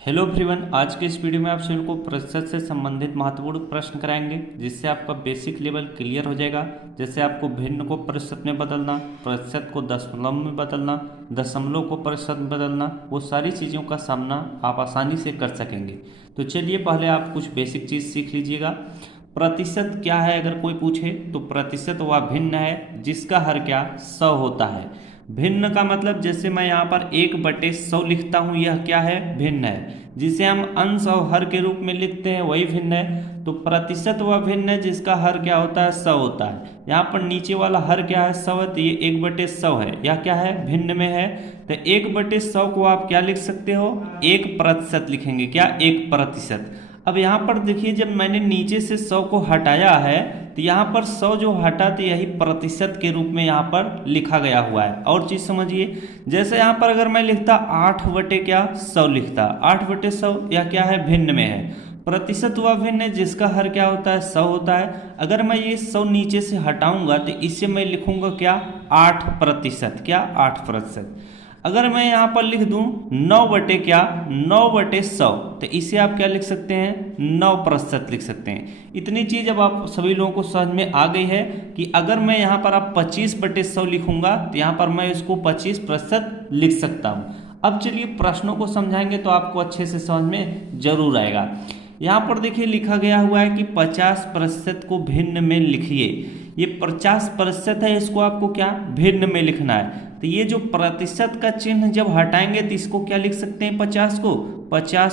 Hello everyone, आज के इस वीडियो में आप सभी को प्रतिशत से संबंधित महत्वपूर्ण प्रश्न कराएंगे जिससे आपका बेसिक लेवल क्लियर हो जाएगा। जैसे आपको भिन्न को प्रतिशत में बदलना, प्रतिशत को दशमलव में बदलना, दशमलव को प्रतिशत में बदलना, वो सारी चीज़ों का सामना आप आसानी से कर सकेंगे। तो चलिए पहले आप कुछ बेसिक चीज़ सीख लीजिएगा। प्रतिशत क्या है अगर कोई पूछे तो प्रतिशत वह भिन्न है जिसका हर क्या 100 होता है। भिन्न का मतलब जैसे मैं यहाँ पर 1/100 लिखता हूँ, यह क्या है? भिन्न है। जिसे हम अंश और हर के रूप में लिखते हैं वही भिन्न है। तो प्रतिशत वह भिन्न है जिसका हर क्या होता है? 100 होता है। यहाँ पर नीचे वाला हर क्या है? 100 है, तो ये 1/100 है। यह क्या है? भिन्न में है। तो 1/100 को आप क्या लिख सकते हो? 1% लिखेंगे। क्या? 1%। अब यहाँ पर देखिए, जब मैंने नीचे से 100 को हटाया है तो यहाँ पर 100 जो हटा तो यही प्रतिशत के रूप में यहाँ पर लिखा गया हुआ है। और चीज़ समझिए, जैसे यहाँ पर अगर मैं लिखता 8/100 लिखता, 8/100 यह क्या है? भिन्न में है। प्रतिशत वह भिन्न है जिसका हर क्या होता है? 100 होता है। अगर मैं ये 100 नीचे से हटाऊंगा तो इससे मैं लिखूंगा क्या? 8%। क्या? 8%। अगर मैं यहाँ पर लिख दूं 9/100 तो इसे आप क्या लिख सकते हैं? 9% लिख सकते हैं। इतनी चीज अब आप सभी लोगों को समझ में आ गई है कि अगर मैं यहाँ पर आप 25/100 लिखूंगा तो यहाँ पर मैं इसको 25% लिख सकता हूँ। अब चलिए प्रश्नों को समझाएंगे तो आपको अच्छे से समझ में जरूर आएगा। यहाँ पर देखिए लिखा गया हुआ है कि 50% को भिन्न में लिखिए। ये 50% है, इसको आपको क्या? भिन्न में लिखना है। तो ये जो प्रतिशत का चिन्ह जब हटाएंगे तो इसको क्या लिख सकते हैं? 50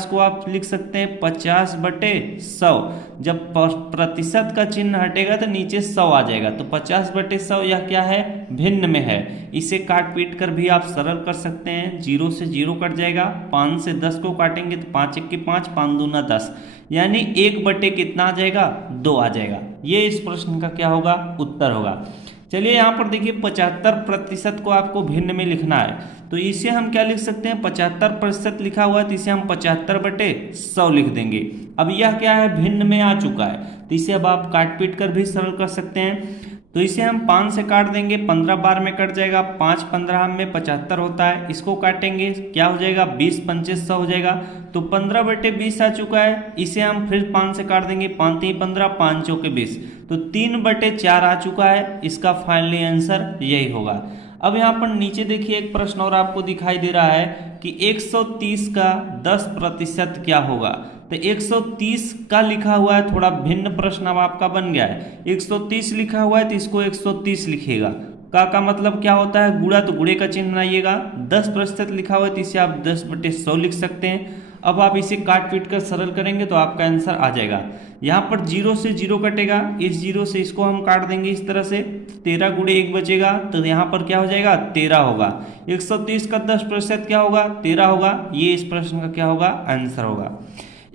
को आप लिख सकते हैं 50/100। जब प्रतिशत का चिन्ह हटेगा तो नीचे 100 आ जाएगा। तो 50/100 यह क्या है? भिन्न में है। इसे काट पीट कर भी आप सरल कर सकते हैं। 0 से 0 कट जाएगा, 5 से 10 को काटेंगे तो 5 1 5, 5 दूना 10, यानी 1/, कितना आ जाएगा? 2 आ जाएगा। ये इस प्रश्न का क्या होगा? उत्तर होगा। चलिए यहाँ पर देखिए 75% को आपको भिन्न में लिखना है तो इसे हम क्या लिख सकते हैं? 75% लिखा हुआ है तो इसे हम 75/100 लिख देंगे। अब यह क्या है? भिन्न में आ चुका है तो इसे अब आप काट पीट कर भी सरल कर सकते हैं। तो इसे हम 5 से काट देंगे, 15 बार में कट जाएगा, 5 15 में 75 होता है। इसको काटेंगे, क्या हो जाएगा? 20 पंचे 100 हो जाएगा। तो 15/20 आ चुका है। इसे हम फिर 5 से काट देंगे, 5 3 15, 5 चौके 20, तो 3/4 आ चुका है। इसका फाइनली आंसर यही होगा। अब यहाँ पर नीचे देखिए एक प्रश्न और आपको दिखाई दे रहा है कि 130 का 10% क्या होगा। तो 130 का लिखा हुआ है, थोड़ा भिन्न प्रश्न अब आपका बन गया है। 130 लिखा हुआ है तो इसको 130 लिखिएगा। का मतलब क्या होता है? गुणा, तो गुणे का चिन्ह बनाइएगा। 10% लिखा हुआ है तो इसे आप 10/100 लिख सकते हैं। अब आप इसे काट पीट कर सरल करेंगे तो आपका आंसर आ जाएगा। यहाँ पर 0 से 0 कटेगा, इस 0 से इसको हम काट देंगे इस तरह से, 13 × 1 बचेगा तो यहाँ पर क्या हो जाएगा? 13 होगा। 130 का 10% क्या होगा? 13 होगा। ये इस प्रश्न का क्या होगा? आंसर होगा।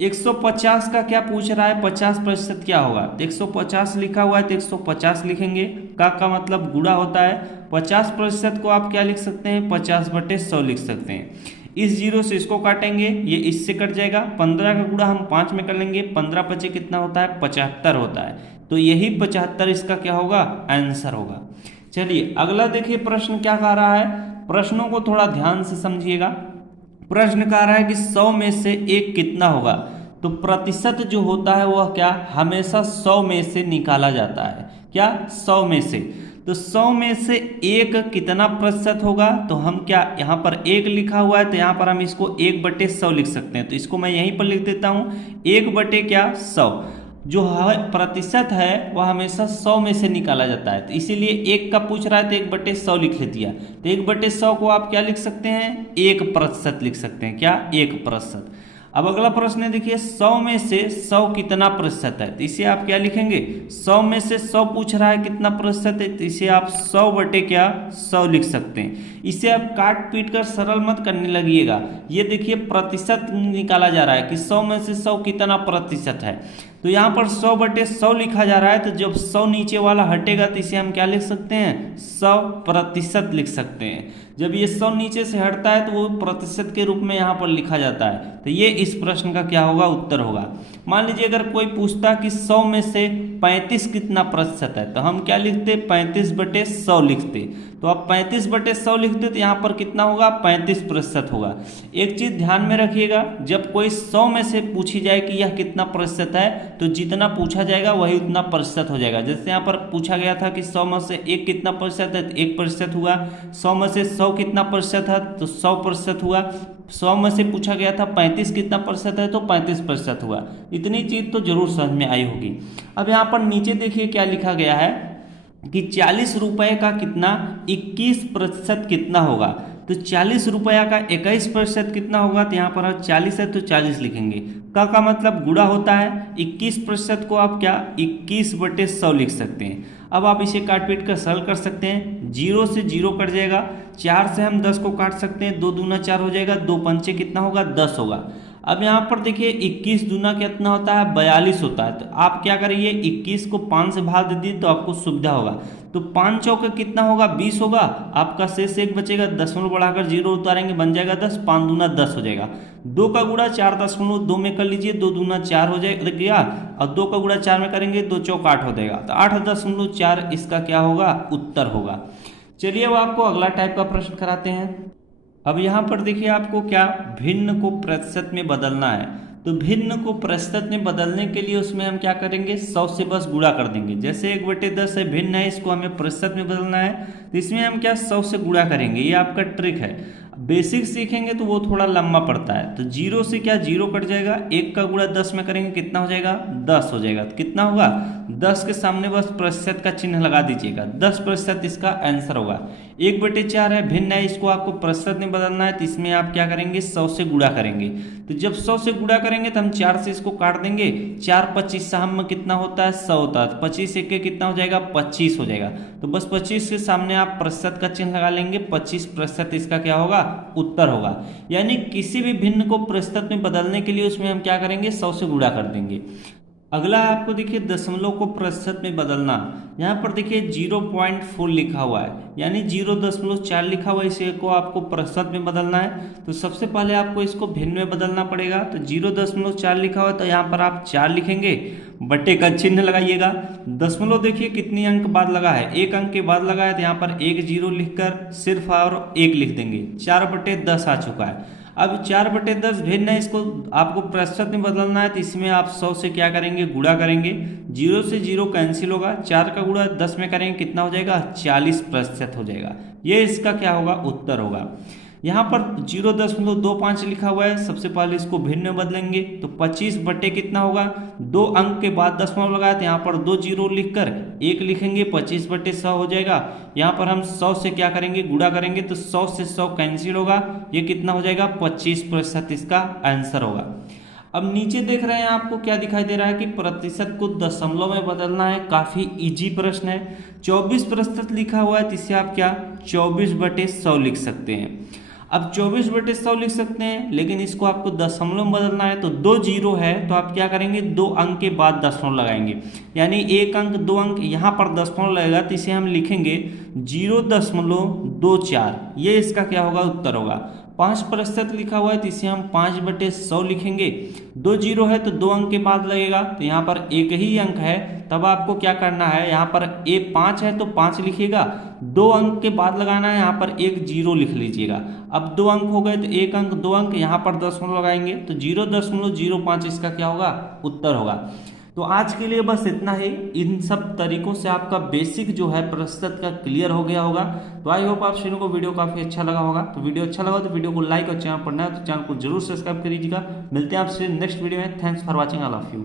150 का क्या पूछ रहा है? 50% क्या होगा? 150 लिखा हुआ है तो 150 लिखेंगे। का मतलब गुणा होता है। 50% को आप क्या लिख सकते हैं? 50/100 लिख सकते हैं। इस 0 से इसको काटेंगे, ये इससे कट जाएगा। 15 का गुणा हम 5 में कर लेंगे, 15 5 कितना होता है? 75 होता है। तो यही 75 इसका क्या होगा? आंसर होगा। चलिए अगला देखिए प्रश्न क्या कह रहा है। प्रश्नों को थोड़ा ध्यान से समझिएगा। प्रश्न कह रहा है कि 100 में से 1 कितना होगा। तो प्रतिशत जो होता है वह क्या? हमेशा 100 में से निकाला जाता है। क्या? 100 में से। तो 100 में से 1 कितना प्रतिशत होगा? तो हम क्या, यहाँ पर 1 लिखा हुआ है तो यहाँ पर हम इसको 1/100 लिख सकते हैं। तो इसको मैं यहीं पर लिख देता हूँ 1/100। जो प्रतिशत है वह हमेशा 100 में से निकाला जाता है, तो इसीलिए 1 का पूछ रहा है तो 1/100 लिख ले दिया। तो 1/100 को आप क्या लिख सकते हैं? 1% लिख सकते हैं। क्या? 1%। अब अगला प्रश्न है देखिए, 100 में से 100 कितना प्रतिशत है? तो इसे आप क्या लिखेंगे? 100 में से 100 पूछ रहा है कितना प्रतिशत है, तो इसे आप 100/100 लिख सकते हैं। इसे आप काट पीट कर सरल मत करने लगिएगा। ये देखिए प्रतिशत निकाला जा रहा है कि 100 में से 100 कितना प्रतिशत है। तो यहाँ पर 100/100 लिखा जा रहा है, तो जब 100 नीचे वाला हटेगा तो इसे हम क्या लिख सकते हैं? 100% लिख सकते हैं। जब ये 100 नीचे से हटता है तो वो प्रतिशत के रूप में यहाँ पर लिखा जाता है। तो ये इस प्रश्न का क्या होगा? उत्तर होगा। मान लीजिए अगर कोई पूछता कि 100 में से 35 कितना प्रतिशत है, तो हम क्या लिखते 35/100 लिखते। तो अब 35/100 लिखते तो यहाँ पर कितना होगा 35% होगा। एक चीज ध्यान में रखिएगा, जब कोई 100 में से पूछी जाए कि यह कितना प्रतिशत है, तो जितना पूछा जाएगा वही उतना प्रतिशत हो जाएगा। जैसे यहाँ पर पूछा गया था कि 100 में से 1 कितना प्रतिशत है, तो 1% हुआ। 100 में से 100 कितना प्रतिशत है, तो 100% हुआ। 100 में से पूछा गया था 35 कितना प्रतिशत है, तो 35% हुआ। इतनी चीज तो जरूर समझ में आई होगी। अब यहाँ पर नीचे देखिए क्या लिखा गया है कि 40 रुपए का कितना 21% कितना होगा। तो 40 रुपया का 21% कितना होगा, तो यहाँ पर 40 है तो 40 लिखेंगे। का मतलब गुणा होता है, 21% को आप क्या 21/100 लिख सकते हैं। अब आप इसे काट पीट कर सरल कर सकते हैं। 0 से 0 कट जाएगा, 4 से हम 10 को काट सकते हैं, 2 दूना 4 हो जाएगा, 2 पंचे कितना होगा 10 होगा। अब यहाँ पर देखिए 21 दूना कितना होता है 42 होता है। तो आप क्या करिए 21 को 5 से भाग दे दिए तो आपको सुविधा होगा। तो 5 चौके कितना होगा 20 होगा, आपका शेष 1 बचेगा, दशमलव बढ़ाकर 0 उतारेंगे बन जाएगा 10, 5 दूना 10 हो जाएगा। 2 का गुणा 4.2 में कर लीजिए, 2 दूना 4 हो जाएगा, और 2 का गुणा 4 में करेंगे 2 चौक 8 हो जाएगा। तो 8.4 इसका क्या होगा उत्तर होगा। चलिए अब आपको अगला टाइप का प्रश्न कराते हैं। अब यहाँ पर देखिए आपको क्या भिन्न को प्रतिशत में बदलना है। तो भिन्न को प्रतिशत में बदलने के लिए उसमें हम क्या करेंगे 100 से बस गुणा कर देंगे। जैसे 1/10 है, भिन्न है, इसको हमें प्रतिशत में बदलना है, तो इसमें हम क्या 100 से गुणा करेंगे। ये आपका ट्रिक है। बेसिक सीखेंगे तो वो थोड़ा लंबा पड़ता है। तो 0 से क्या 0 कट जाएगा, 1 का गुणा 10 में करेंगे कितना हो जाएगा 10 हो जाएगा। तो कितना होगा 10 के सामने बस प्रतिशत का चिन्ह लगा दीजिएगा, 10% इसका आंसर होगा। 1/4 है, भिन्न है, इसको आपको प्रतिशत में बदलना है, तो इसमें आप क्या करेंगे 100 से गुणा करेंगे। तो जब 100 से गुणा करेंगे तो हम 4 से इसको काट देंगे, 4 25 साम में कितना होता है 100 होता है। तो 25 1 के कितना हो जाएगा 25 हो जाएगा। तो बस 25 के सामने आप प्रतिशत का चिन्ह लगा लेंगे, 25% इसका क्या होगा उत्तर होगा। यानी किसी भी भिन्न को प्रतिशत में बदलने के लिए उसमें हम क्या करेंगे 100 से गुणा कर देंगे। अगला आपको देखिए दशमलव को प्रतिशत में बदलना। यहाँ पर देखिए 0.4 लिखा हुआ है, यानी 0.4 लिखा हुआ है, इसे को आपको प्रतिशत में बदलना है। तो सबसे पहले आपको इसको भिन्न में बदलना पड़ेगा। तो 0.4 लिखा हुआ है, तो यहाँ पर आप 4 लिखेंगे, बट्टे का चिन्ह लगाइएगा। दशमलव देखिए कितनी अंक बाद लगा है, 1 अंक के बाद लगा है, तो यहाँ पर 1 0 लिखकर सिर्फ और 1 लिख देंगे, 4/10 आ चुका है। अब 4/10 भिन्न है, इसको आपको प्रतिशत में बदलना है, तो इसमें आप 100 से क्या करेंगे गुणा करेंगे, 0 से 0 कैंसिल होगा, 4 का गुणा 10 में करेंगे कितना हो जाएगा 40% हो जाएगा। ये इसका क्या होगा उत्तर होगा। यहाँ पर 0.25 लिखा हुआ है, सबसे पहले इसको भिन्न में बदलेंगे, तो 25 बटे कितना होगा 2 अंक के बाद दशमलव लगाया, तो यहाँ पर 2 0 लिखकर 1 लिखेंगे, 25/100 हो जाएगा। यहाँ पर हम 100 से क्या करेंगे गुणा करेंगे, तो 100 से 100 कैंसिल होगा, ये कितना हो जाएगा 25% इसका आंसर होगा। अब नीचे देख रहे हैं आपको क्या दिखाई दे रहा है कि प्रतिशत को दशमलव में बदलना है। काफी इजी प्रश्न है। 24% लिखा हुआ है, तो इसे आप क्या 24/100 लिख सकते हैं। अब 24/100 लिख सकते हैं, लेकिन इसको आपको दशमलव में बदलना है, तो 2 0 है, तो आप क्या करेंगे 2 अंक के बाद दशमलव लगाएंगे, यानी 1 अंक 2 अंक यहाँ पर दशमलव लगेगा, तो इसे हम लिखेंगे 0.24। ये इसका क्या होगा उत्तर होगा। 5% लिखा हुआ है, तो इसे हम 5/100 लिखेंगे। 2 0 है, तो 2 अंक के बाद लगेगा, तो यहाँ पर एक ही अंक है, तब आपको क्या करना है, यहाँ पर 5 है तो 5 लिखिएगा, 2 अंक के बाद लगाना है, यहाँ पर 1 0 लिख लीजिएगा। अब 2 अंक हो गए, तो 1 अंक 2 अंक, यहाँ पर दशमलव लगाएंगे, तो 0.05 इसका क्या होगा उत्तर होगा। तो आज के लिए बस इतना ही। इन सब तरीकों से आपका बेसिक जो है प्रतिशत का क्लियर हो गया होगा। तो आई होप आप सभी को वीडियो काफी अच्छा लगा होगा। तो वीडियो अच्छा लगा तो वीडियो को लाइक और चैनल पर नया तो चैनल को जरूर सब्सक्राइब करिएगा। मिलते हैं आपसे नेक्स्ट वीडियो में। Thanks for watching, all of you.